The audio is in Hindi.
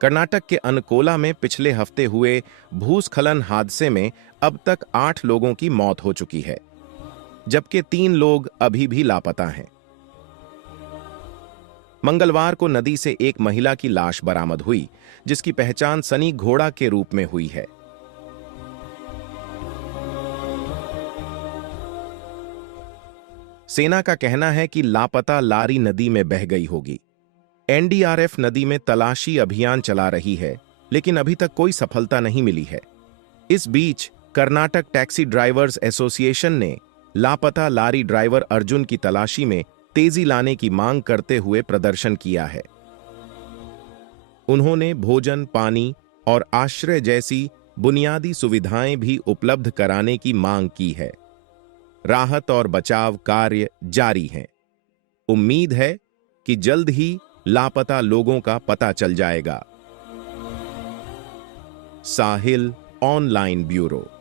कर्नाटक के अनकोला में पिछले हफ्ते हुए भूस्खलन हादसे में अब तक 8 लोगों की मौत हो चुकी है, जबकि 3 लोग अभी भी लापता हैं। मंगलवार को नदी से एक महिला की लाश बरामद हुई, जिसकी पहचान सनी घोड़ा के रूप में हुई है। सेना का कहना है कि लापता लारी नदी में बह गई होगी। एनडीआरएफ नदी में तलाशी अभियान चला रही है, लेकिन अभी तक कोई सफलता नहीं मिली है। इस बीच कर्नाटक टैक्सी ड्राइवर्स एसोसिएशन ने लापता लारी ड्राइवर अर्जुन की तलाशी में तेजी लाने की मांग करते हुए प्रदर्शन किया है। उन्होंने भोजन, पानी और आश्रय जैसी बुनियादी सुविधाएं भी उपलब्ध कराने की मांग की है। राहत और बचाव कार्य जारी हैं। उम्मीद है कि जल्द ही लापता लोगों का पता चल जाएगा। साहिल ऑनलाइन ब्यूरो।